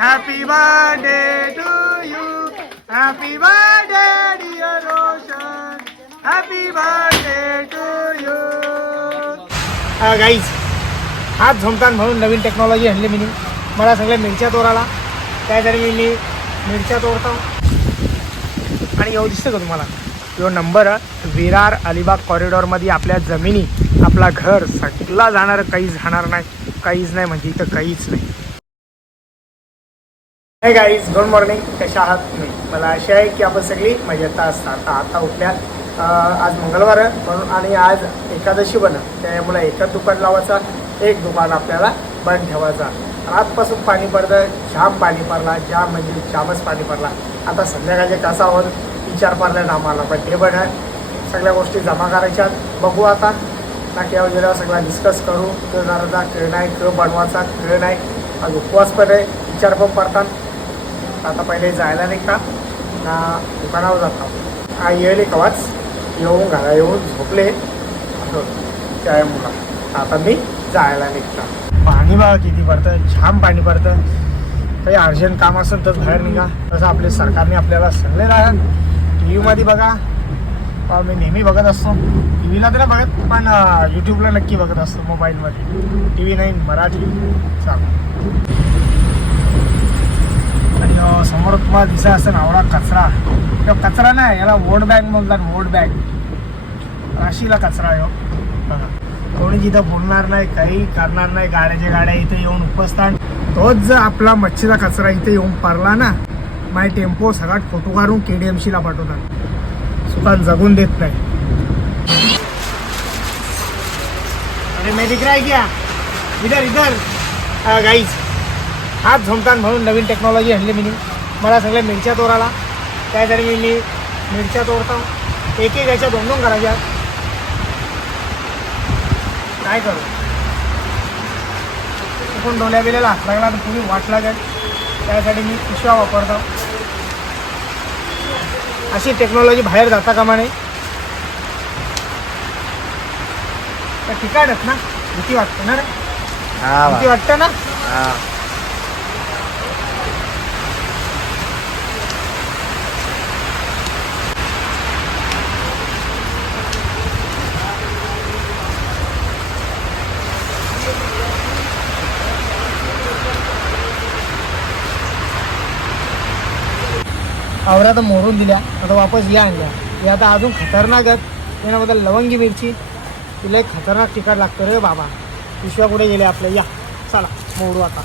Happy birthday to you happy birthday dear Roshan happy birthday to you guys हात झोमतान म्हणून नवीन technology आणली मी मला सगळ्या मिरच्या तोराला. त्यासाठी मी मी मिरच्या तोडतो आणि येऊ दिसतं का तुम्हाला? यो नंबर विरार अलिबाग कॉरिडॉरमध्ये आपल्या जमिनी आपला घर सगळा जाणार काहीच जाणार नाही. काहीच नाही म्हणजे इथं काहीच नाही. हे गाईज गुड मॉर्निंग कशा आहात तुम्ही? मला आशा आहे की आपण सगळी मजेत असतात आता आता उठल्या. आज मंगळवार आहे म्हणून आणि आज एकादशी बन त्यामुळे एकच दुकान लावायचा एक दुकान आपल्याला बंद ठेवायचा. आजपासून पाणी पडतं जाम पाणी पडला जाम म्हणजे जामच पाणी पडला. आता संध्याकाळचे कसा होत विचार पडला ना आम्हाला पण ते पण आहे. सगळ्या गोष्टी जमा करायच्या बघू आता. ना वगैरे सगळा डिस्कस करू. तो खेळ नाही खेळ बनवायचा खेळ नाही आज उपवास पण आहे विचार पण पडतात. आता पहिले जायला निघता ना दुकानावर जाता. हा येईल कवाच येऊन घरा येऊन झोपले. असं त्या मुला आता मी जायला निघता. पाणी बघा किती पडतं छान पाणी पडतं काही अर्जंट काम असेल तर बाहेर निघा. तसं आपले सरकारने आपल्याला सांगलेलं आहे. टी व्हीमध्ये बघा मी नेहमी बघत असतो. टी व्हीला तर बघत पण यूट्यूबला नक्की बघत असतो. मोबाईलमध्ये. टी व्ही नाही मराठी. चालू. आणि समोर तुम्हाला दिसा असं आवडा कचरा. तो कचरा नाही याला वोट बॅग म्हणतात वोट बॅग राशीला कचरा यो. बघा. कोणी जिथं बोलणार नाही काही करणार नाही गाड्याच्या गाड्या इथे येऊन उपसतात तोच जर आपला मच्छीचा कचरा इथे येऊन पडला ना माय टेम्पो सगळ्यात फोटो काढून के डी एम सीला पाठवतात. सुखान जगून देत नाही. अरे मैं दिख रहा है? क्या इधर. इधर गाईज हात झोमतान म्हणून नवीन टेक्नॉलॉजी आणली मी. मला सगळ्या मिरच्या तोराला. त्यासाठी मी मी मिरच्या तोडतो एक एक याच्या दोन दोन करायच्या. काय करू? चुकून डोल्या बिल्याला हात लागला तर तुम्ही वाट लागेल. त्यासाठी मी पिशव्या वापरतो. अशी टेक्नॉलॉजी बाहेर जाता कामा नाही तर ठिकाणच ना? भीती वाटते ना रे? भीती वाटते ना? आवरा तर मोरून दिल्या. आता वापस या आणल्या. हे आता अजून खतरनाक आहेत. त्याच्याबद्दल लवंगी मिरची. तिला एक खतरनाक तिखट लागतं रे बाबा. पिशव्या कुठे गेले आपल्या या. चला मोडू आता.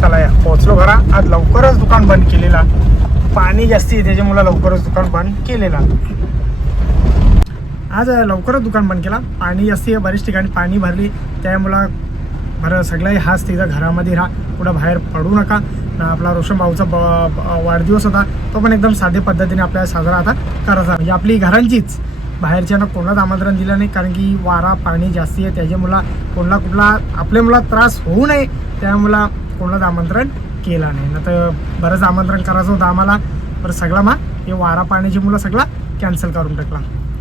चला या. पोहोचलो घरा. आज लवकरच दुकान बंद केलेला. पाणी जास्ती त्याच्यामुळे लवकरच दुकान बंद केलेला. आज लवकरच दुकान बंद केला. पाणी जास्ती आहे बरेच ठिकाणी पाणी भरली. त्यामुळं बरं सगळ्याही हाच तिथं घरामध्ये राहा. कुठं बाहेर पडू नका. आपला रोशन भाऊचा ब वाढदिवस होता तो पण एकदम साधे पद्धतीने आपल्याला साजरा आता करायचा म्हणजे आपली घरांचीच. बाहेरच्यांना कोणाच आमंत्रण दिलं नाही कारण की वारा पाणी जास्ती आहे त्याच्यामुळं कोणाला कुठला आपल्या मुला त्रास होऊ नये त्यामुळं कोणाच आमंत्रण केला नाही. ना तर बरंच आमंत्रण करायचं होतं आम्हाला. पर सगळा मा हे वारा पाण्याची मुलं सगळा कॅन्सल करून टाकला.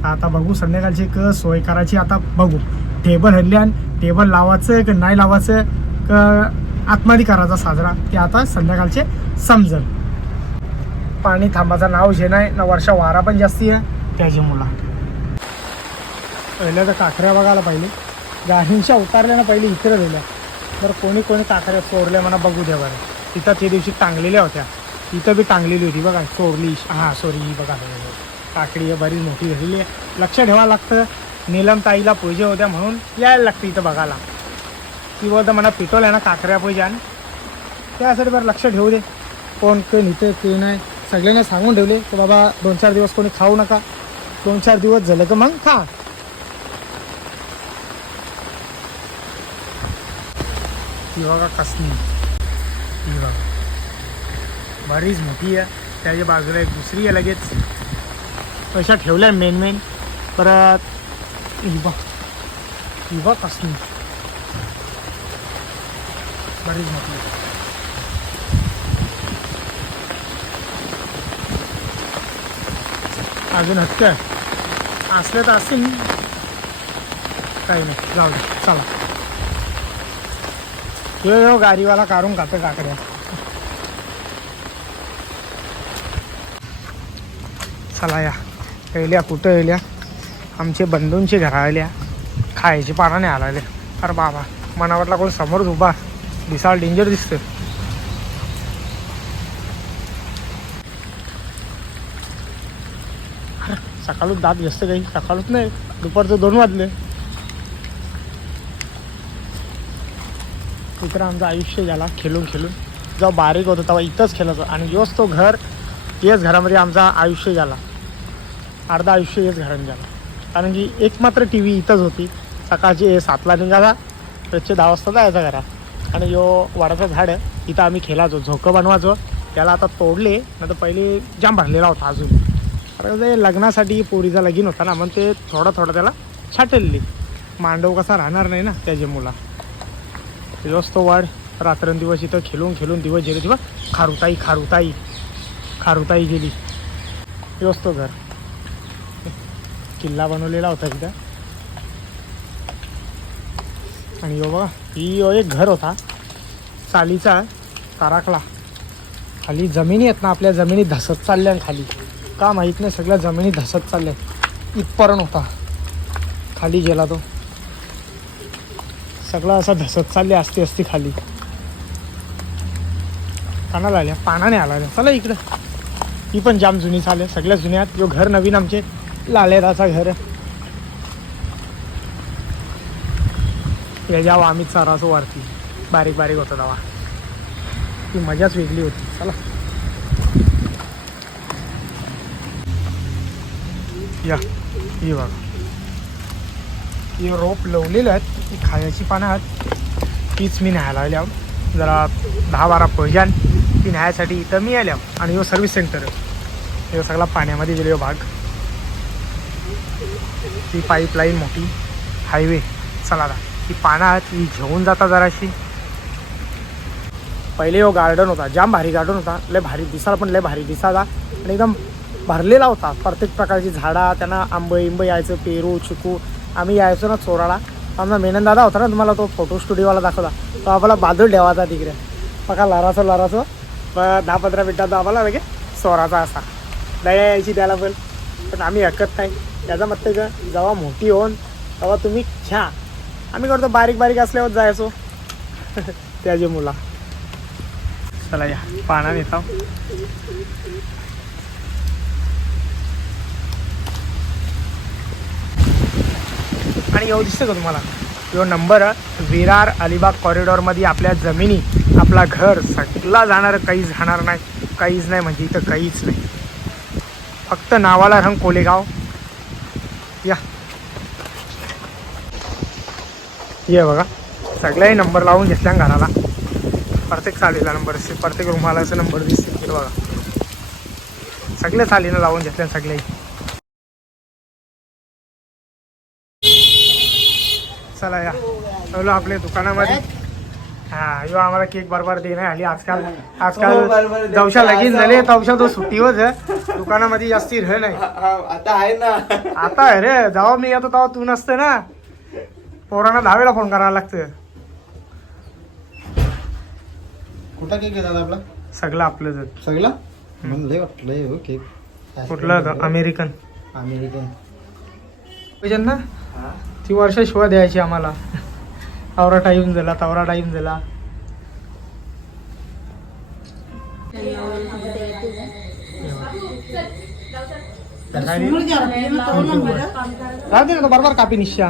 आता बघू संध्याकाळची क सोय करायची आता बघू. टेबल हल्ल्यान टेबल लावायचं का नाही लावायचं का आत्माधिकाराचा साजरा ते आता संध्याकाळचे समजल. पाणी थांबाचा नाव जे नाही ना वर्षा वारा पण जास्ती आहे त्याची मुला पहिल्या तर काकऱ्या बघायला पाहिजे गाडींच्या उतारल्या ना पहिले इकडे दिल्या तर कोणी कोणी काकऱ्या चोरल्या मला बघू द्या बरं. तिथं ते दिवशी टांगलेल्या होत्या. इथं बी टांगलेली होती बघा चोरली हां सॉरी ही बघा. काकडी आहे बरीच मोठी झालेली आहे. लक्ष ठेवावं लागतं. नीलम ताईला पूजे होत्या म्हणून यायला लागतं इथं बघायला. ती बोलतं मला पिटवलं ना काकऱ्या पूजान त्यासाठी बरं लक्ष ठेवू दे. कोण ते नेते ते नाही सगळ्यांना सांगून ठेवले की बाबा दोन चार दिवस कोणी खाऊ नका. दोन चार दिवस झाले का मग खा. ती बघा कसली. ती बघा. बरीच मोठी आहे. त्याच्या बाजूला एक दुसरी आहे लगेच. पैसा ठेवल्या मेन मेन परत ही बघ कसली. बरीच मोठी अजून हत्या असल्या तर असतील काही नाही जाऊ दे चला. यो यो गाडीवाला काढून खातो काकड्या. चला या. येल्या कुठं येल्या आमचे बंधूंची घरा आल्या. खायची नाही आलाले. अरे बाबा मनावरला कोण समोरच उभा. विशाल डेंजर दिसतं अरे, सकाळूच दात व्यस्त काही सकाळूच नाही दुपारचं दोन वाजले. इकडं आमचं आयुष्य झाला खेळून खेळून. जेव्हा बारीक होतो तेव्हा इथंच खेळायचं. आणि योच तो घर याच घरामध्ये आमचा आयुष्य झाला. अर्धा आयुष्य येच घरात झाला. कारण की एक मात्र टी व्ही इथंच होती. सकाळची सातला निघाला रोजचे दहा वाजता जायचा घरात. आणि यो वाडाचं झाड इथं आम्ही खेळायचो झोकं बनवायचो. त्याला आता तोडले नाही तर पहिले जाम भरलेला होता अजून. आता ते लग्नासाठी पोरीचा लगीन होता ना मग ते थोडं थोडं त्याला छाटलली मांडव कसा राहणार नाही ना त्याच्या मुला. दिवस तो वाढ रात्रंदिवस इथं खेळून खेळून दिवस गेले तेव्हा खारुताई खारुताई खारुताई गेली. दिवस तो घर. किल्ला बनवलेला होता तिथं. आणि यो बघा ही यो एक घर होता. चालीचा ताराकला खाली जमिनी आहेत ना आपल्या जमिनी धसत चालल्या खाली. का माहीत नाही सगळ्या जमिनी धसत चालल्या इथपर्यंत होता. खाली गेला तो. सगळं असं धसत चालले असते असते खाली. कानाला आल्या पानाने आला चला इकडं. ही पण जाम जुनी चाले सगळ्या जुन्यात यो घर नवीन आमचे. लालेराचा घर याच्यावर आम्ही चराचो वरती. बारीक बारीक होतं तेव्हा ती मजाच वेगळी होती. चला. या. ही बघा. ही रोप लवलेलं आहेत. ही खायची पानं आहेत. तीच मी न्यायला आल्या जरा दहा बारा पहिल्यान ती न्यायासाठी इथं मी आल्या आणि यो सर्व्हिस सेंटर आहे. सगळा पाण्यामध्ये गेलो भाग. ती पाईपलाईन मोठी. हायवे चला आता. ती पानं ती घेऊन जाता जराशी. पहिले हो गार्डन होता जाम भारी गार्डन होता. लय भारी दिसाला पण लय भारी दिसाला आणि एकदम भरलेला होता. प्रत्येक प्रकारची झाडं त्यांना आंब इंब यायचं पेरू चिकू. आम्ही यायचो ना चोराला. आमचा मेनन दादा होता ना तुम्हाला तो फोटो स्टुडिओवाला दाखवला. तो आम्हाला बाजूला ठेवायचा तिकडे. बघा लराचं लराचं दहा पंधरा मिनटात आम्हाला लगे चोराचा असा. दया यायची त्याला पण. पण आम्ही ऐकत नाही. त्याचा मत जेव्हा मोठी होऊन तेव्हा तुम्ही घ्या. आम्ही करतो बारीक बारीक असल्यावर जायचो. त्याचे मुला. चला या पाना येतो आणि येऊ दिसतं का तुम्हाला? यो नंबर विरार अलिबाग कॉरिडॉरमध्ये आपल्या जमिनी आपला घर सगळा जाणार काहीच जाणार नाही. काहीच नाही म्हणजे इथं काहीच नाही. फक्त नावाला रंग कोलेगाव. या. ये बघा. सगळ्याही नंबर लावून घेतल्या घराला. प्रत्येक चालीला नंबर असते प्रत्येक रुमाला असं नंबर दिसते इकडे बघा. सगळ्या चालीनं लावून घेतल्या सगळ्याही. चला या. चलो आपल्या दुकानामध्ये. हा यो आम्हाला केक बरोबर दे नाही आली आजकाल आजकाल जवशा लगीन झाले. तवशा तो सुट्टीवर दुकानामध्ये जास्ती रह नाही. आता आहे ना. आता आहे रे. जेव्हा मी येतो तेव्हा तू नसते ना. पोरांना दहावेला फोन करावा लागतं कुठं केक घेतात आपला? सगळं आपलं जर. सगळं? मला लय हो केक कुठलं? होतं अमेरिकन अमेरिकन पाहिजे ना? ती वर्ष शिवाय द्यायची आम्हाला. आवरा टाईम झाला तवरा टाईम झाला. राहते ना तो बरोबर कापी निश्चा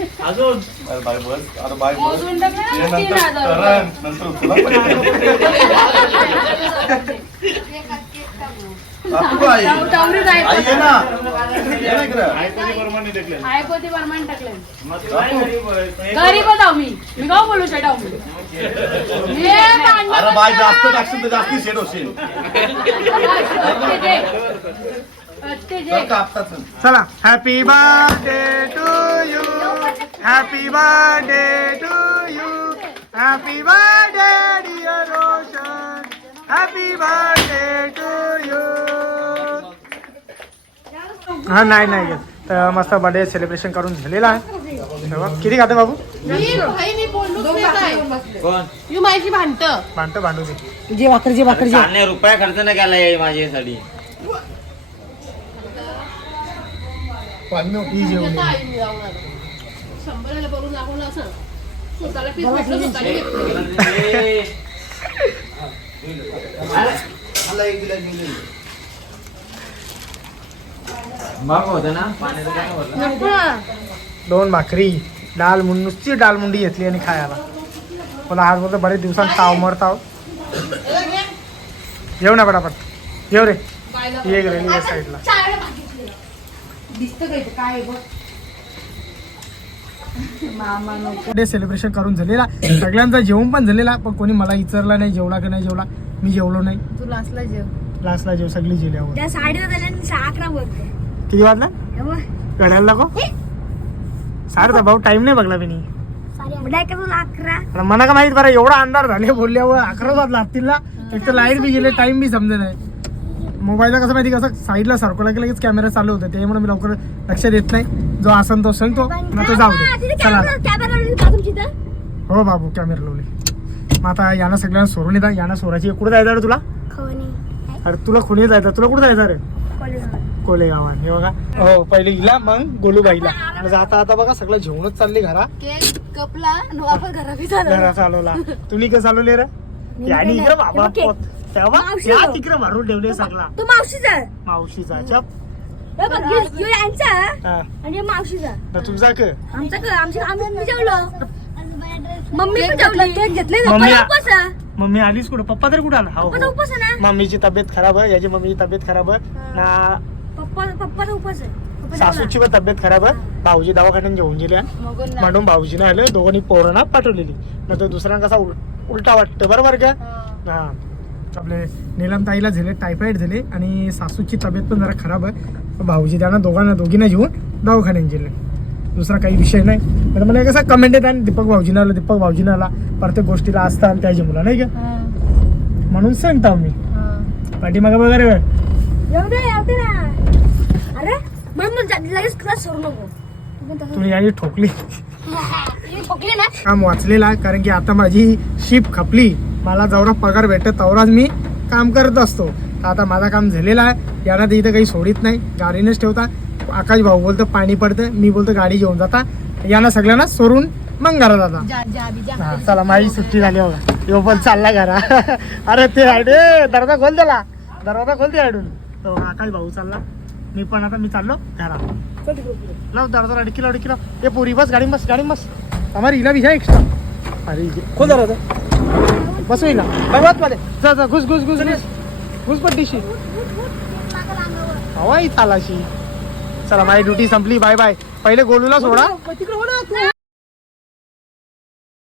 ग नोटी नाही का? अजून मोजून टाक ना, तीन हजार रुपये. टाव- टावरीत आहे का? आहे. कोणती परमाने टाकले गरीबच आहो मी. मी गाव बोलू शकता मी मी आता अन्न अरे बाय जास्त. टाकशील तर जास्ती सेट होशील. ठीक आहे. चला happy birthday to you happy birthday to you happy birthday dear Roshan happy birthday to you हा नाही नाही घेत तर मस्त बर्थडे सेलिब्रेशन करून झालेला आहे. किती खाते बाबू? मी भाई मी बोललोच नाही काय यू माझी भांडत. भांडतं भांडू दे. जे वाकर जे वाकर रुपये खर्च नाही केला माझ्यासाठी. ही शंभराला दाखवलं असं. स्वतःला पीस म्हटलं घेतलं. दोन भाकरी डाल मुंड नुसती डाल मुंडी घेतली आणि खायला. मला आज बोलतो बरेच दिवसांत ताव मरताव. येऊ ना पटापट. येऊ रे. बायला ये रे या साईडला दिसतं काय काय आहे बघ. मामा नको. डे सेलिब्रेशन करून झालेला. सगळ्यांचा जेवण पण झालेला पण कोणी मला विचारला नाही जेवला की नाही जेवला. मी जेवलो नाही. तू लास्टला जेव. लास्टला जेव सगळी जेवल्यावर त्या सहा अकरा बोलते किती वाजला? घड्याला नको? सारखा भाऊ टाइम नाही बघला मी मला का माहीत बरं एवढा अंधार झाले बोलल्यावर. अकरा वाजला असतील ना एक तर लाइट बी गेले टाइम बी समजे नाही. मोबाईलला कसं माहिती कसं साईडला सरकवला की लगेच कॅमेरा चालू होतं. त्यामुळे मी लवकर लक्ष देत नाही. जो असन तो सांगतो ना तो जाऊ दे. चला. हो बाबू कॅमेरा लावले मग आता यानं सगळ्यांना सोडून येतात यानं सोराची कुठं जायचं रे तुला? अरे तुला खुणी जायचं. तुला कुठं जायचं रे? कॉलेज कोले गावात हे बघा. हो पहिले हिला मग गोलूबाईला. म्हणजे आता आता बघा सगळं जेवणच चालली घरा. कपला आणि घरा चालवला. तुम्ही कसं चालवले रे? यानी इकडे बाबा. तेव्हा मावशी हो. तिकडे भरून ठेवले सगळा. तो मावशीचा मावशीचा चप. हे बघ, ह्यो- ह्यो यांचा. हा. आणि ह्यो मावशीचा तर तुझा क आमचा क- आमच्या आम्ही मी जेवलो मम्मी पण जेवली केक घेतले मम्मी- पप्पा उपवास आहे. मम्मी आलीस कुठं? पप्पा तरी कुठं आला? हो पप्पाचा हो. उपवास आहे ना. मम्मीची तब्येत खराब आहे. याची मम्मीची तब्येत खराब आहे. ना पप्पा पप्पाचा उपवास आहे. पप्पा. सासूची पण तब्येत खराब आहे. भाऊजी दवाखान्यात घेऊन गेल्या. म्हणून भाऊजीने आले. दोघांनी पोरांना पाठवलेली. मग तो दुसऱ्यांना कसा उल- उलटा वाटतं. बरोबर का? हा. आपले नीलम ताईला झाले टायफॉइड झाले आणि सासूची तब्येत पण जरा खराब आहे. भाऊजी त्यांना दोघांना दोघींना घेऊन दवाखान्यात गेले. दुसरा काही विषय नाही. तर मला कसा कमेंट येत आणि दीपक भाऊजीनं आला दीपक भाऊजीनं आला. प्रत्येक गोष्टीला असतात त्याची मुलं नाही का? म्हणून सांगता मी. पाठीमागे वगैरे तुम्ही याची ठोकली. मी ठोकली ना. काम वाचलेला कारण की आता माझी शिप खपली. मला जेवढा पगार भेटत तेवढाच मी काम करत असतो. आता माझा काम झालेला आहे. यांना तर इथं काही सोडित नाही. गाडीनेच ठेवता. आकाश भाऊ बोलतो पाणी पडतं. मी बोलतो गाडी घेऊन जाता. यांना सगळ्यांना सोडून मग घरात जाता हा, चला माझी सुट्टी झाली बघा. यो पण चालला घरा. अरे ते आयडे दरवाजा खोल त्याला. दरवाजा खोल ते आयडून तो आकाश भाऊ चालला. मी पण आता मी चाललो घरा. लाव दरवाजा अडकी लाव अडकी लाव. ए पोरी बस गाडी बस गाडी बस. हिला बी घ्या एक्स्ट्रा अरे खोल दरवाजा. बस हिला बघत मध्ये जा जा घुस घुस घुस घुस. घुस पट्टीशी. हवा चालाशी चला माझी ड्युटी संपली. Bye bye. पहिले गोलूला सोडा.